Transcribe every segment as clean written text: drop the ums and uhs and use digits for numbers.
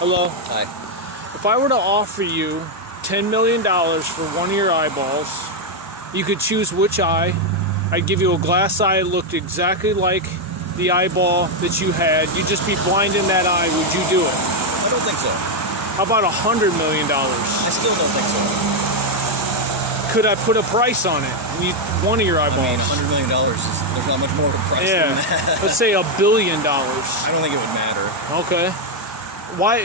Hello. Hi. If I were to offer you $10 million for one of your eyeballs, you could choose which eye. I'd give you a glass eye that looked exactly like the eyeball that you had. You'd just be blind in that eye. Would you do it? I don't think so. How about $100 million? I still don't think so. Could I put a price on it? One of your eyeballs. I mean, $100 million there's not much more of a price than that. Let's say $1 billion. I don't think it would matter. Okay. Why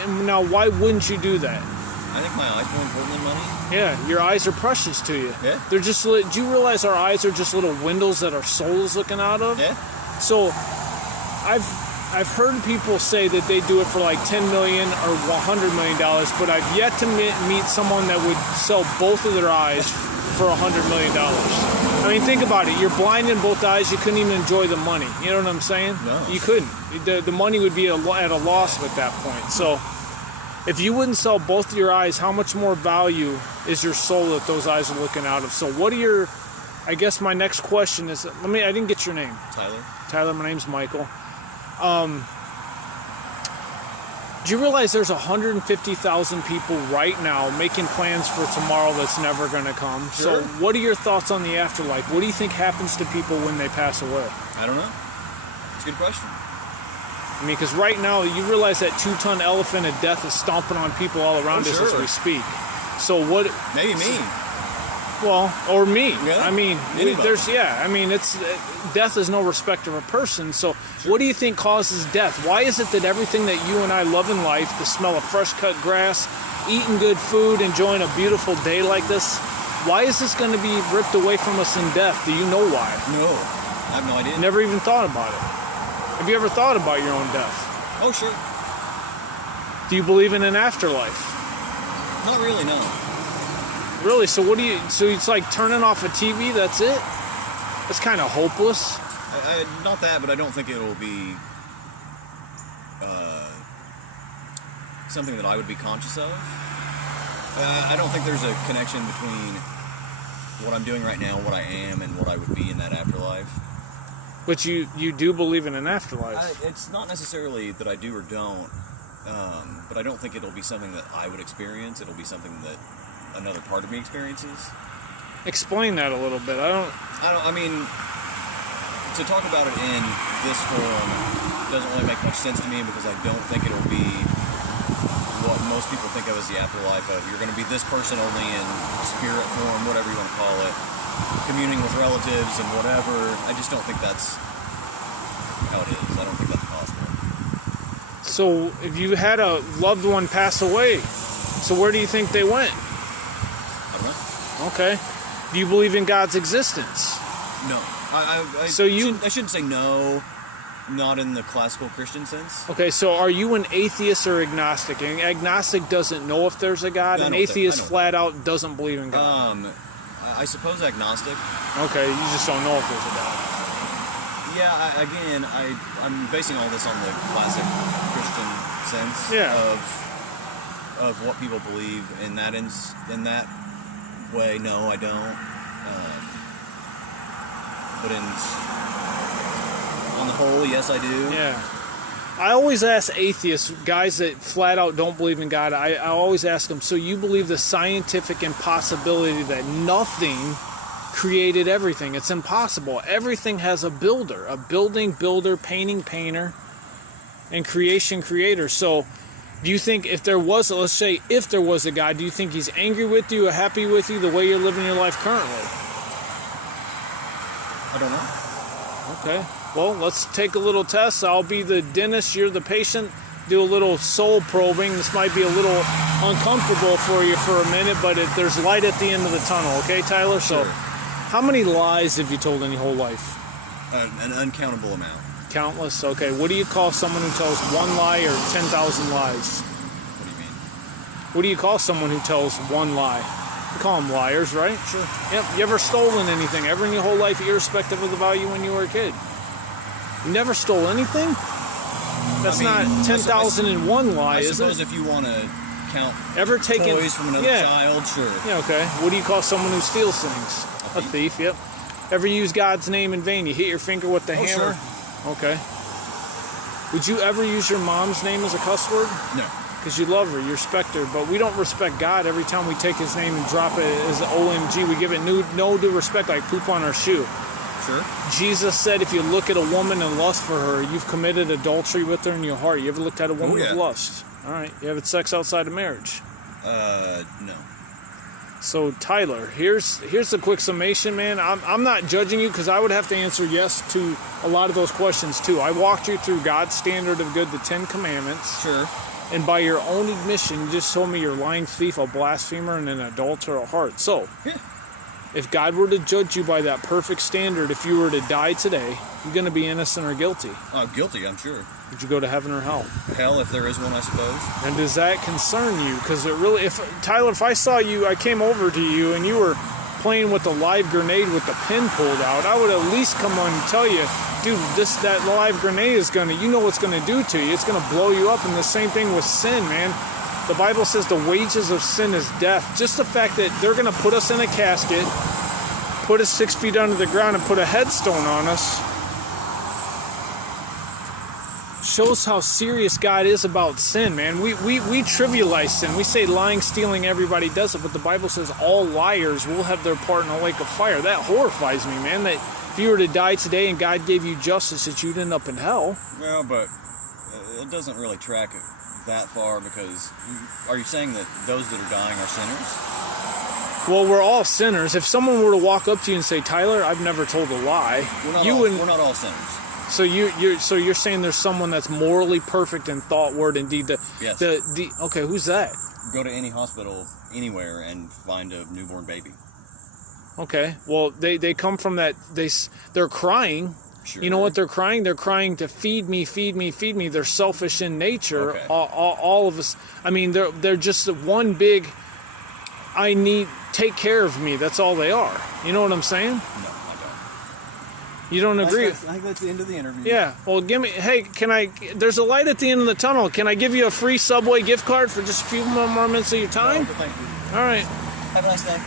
wouldn't you do that? I think my eyes are more important than money. Yeah, your eyes are precious to you. Yeah. They're just. Do you realize our eyes are just little windows that our soul is looking out of? Yeah. So, I've heard people say that they do it for like $10 million or $100 million, but I've yet to meet someone that would sell both of their eyes for $100 million. I mean, think about it. You're blind in both eyes. You couldn't even enjoy the money. You know what I'm saying? No. You couldn't. The money would be at a loss at that point. So, if you wouldn't sell both of your eyes, how much more value is your soul that those eyes are looking out of? So, what are your... I guess my next question is... I didn't get your name. Tyler. Tyler, my name's Michael. Do you realize there's 150,000 people right now making plans for tomorrow that's never going to come? Sure. So what are your thoughts on the afterlife? What do you think happens to people when they pass away? I don't know. It's a good question. I mean, because right now, you realize that 2-ton elephant of death is stomping on people all around us as we speak. So what... Maybe me. Well, or me. Yeah. I mean, Anybody. it's death is no respect of a person. So, what do you think causes death? Why is it that everything that you and I love in life, the smell of fresh cut grass, eating good food, enjoying a beautiful day like this, why is this going to be ripped away from us in death? Do you know why? No, I have no idea. Never even thought about it. Have you ever thought about your own death? Oh, sure. Do you believe in an afterlife? Not really, no. Really? So what do you? So it's like turning off a TV. That's it. That's kind of hopeless. Not that, but I don't think it will be something that I would be conscious of. I don't think there's a connection between what I'm doing right now, what I am, and what I would be in that afterlife. But you do believe in an afterlife. It's not necessarily that I do or don't, but I don't think it'll be something that I would experience. It'll be something that another part of me experiences. Explain that a little bit. I mean, to talk about it in this form doesn't really make much sense to me because I don't think it'll be what most people think of as the afterlife of you're going to be this person only in spirit form, whatever you want to call it, communing with relatives and whatever. I just don't think that's how it is. I don't think that's possible. So if you had a loved one pass away, so where do you think they went? I don't know. Okay. Do you believe in God's existence? No. I shouldn't say no, not in the classical Christian sense. Okay, so are you an atheist or agnostic? An agnostic doesn't know if there's a God. An atheist flat out doesn't believe in God. I suppose agnostic. Okay, you just don't know if there's a God. Yeah, I'm basing all this on the classic Christian sense of what people believe in that way. No, I don't. But on the whole, yes, I do. Yeah. I always ask atheists, guys that flat out don't believe in God, I always ask them, so you believe the scientific impossibility that nothing created everything? It's impossible. Everything has a builder, a building builder, painting painter, and creation creator. So do you think if there was, let's say if there was a God, do you think he's angry with you or happy with you the way you're living your life currently? I don't know. Okay. Well, let's take a little test. I'll be the dentist. You're the patient. Do a little soul probing. This might be a little uncomfortable for you for a minute, but there's light at the end of the tunnel. Okay, Tyler? Sure. So how many lies have you told in your whole life? An uncountable amount. Countless? Okay. What do you call someone who tells one lie or 10,000 lies? What do you mean? What do you call someone who tells one lie? You call them liars, right? Sure. Yep. You ever stolen anything? Ever in your whole life, irrespective of the value when you were a kid? You never stole anything? That's not 10,001 lie, is it? I suppose if you want to count ever taken toys from another child, sure. Yeah, okay. What do you call someone who steals things? A thief, yep. Ever use God's name in vain? You hit your finger with the hammer? Sure. Okay. Would you ever use your mom's name as a cuss word? No. because you love her, you respect her. But we don't respect God every time we take his name and drop it as OMG. We give it no due respect, like poop on our shoe. Sure. Jesus said if you look at a woman and lust for her, you've committed adultery with her in your heart. You ever looked at a woman with lust? All right. You have sex outside of marriage? No. So, Tyler, here's a quick summation, man. I'm not judging you because I would have to answer yes to a lot of those questions, too. I walked you through God's standard of good, the 10 Commandments. Sure. And by your own admission, you just told me you're a lying thief, a blasphemer, and an adulterer at heart. So, if God were to judge you by that perfect standard, if you were to die today, you're going to be innocent or guilty. Guilty, I'm sure. Would you go to heaven or hell? Hell, if there is one, I suppose. And does that concern you? Because it really, Tyler, if I saw you, I came over to you and you were playing with a live grenade with the pin pulled out, I would at least come on and tell you, dude, that live grenade is you know what's going to do to you. It's going to blow you up. And the same thing with sin, man. The Bible says the wages of sin is death. Just the fact that they're going to put us in a casket, put us 6 feet under the ground, and put a headstone on us shows how serious God is about sin, man. We trivialize sin. We say lying, stealing, everybody does it, but the Bible says all liars will have their part in a lake of fire. That horrifies me, man, that if you were to die today and God gave you justice, that you'd end up in hell. Well, but it doesn't really track it that far, because are you saying that those that are dying are sinners? Well, we're all sinners. If someone were to walk up to you and say, Tyler, I've never told a lie, we're not all sinners. So you're saying there's someone that's morally perfect in thought, word, and deed. Yes. Okay, who's that? Go to any hospital anywhere and find a newborn baby. Okay. Well, they come from that. They're crying. Sure. You know what they're crying? They're crying to feed me, feed me, feed me. They're selfish in nature. Okay. All of us. I mean, they're just one big. Take care of me. That's all they are. You know what I'm saying? No, I don't. You don't agree? I think that's the end of the interview. Yeah. Well, there's a light at the end of the tunnel. Can I give you a free Subway gift card for just a few more minutes of your time? No, thank you. All right. Have a nice day.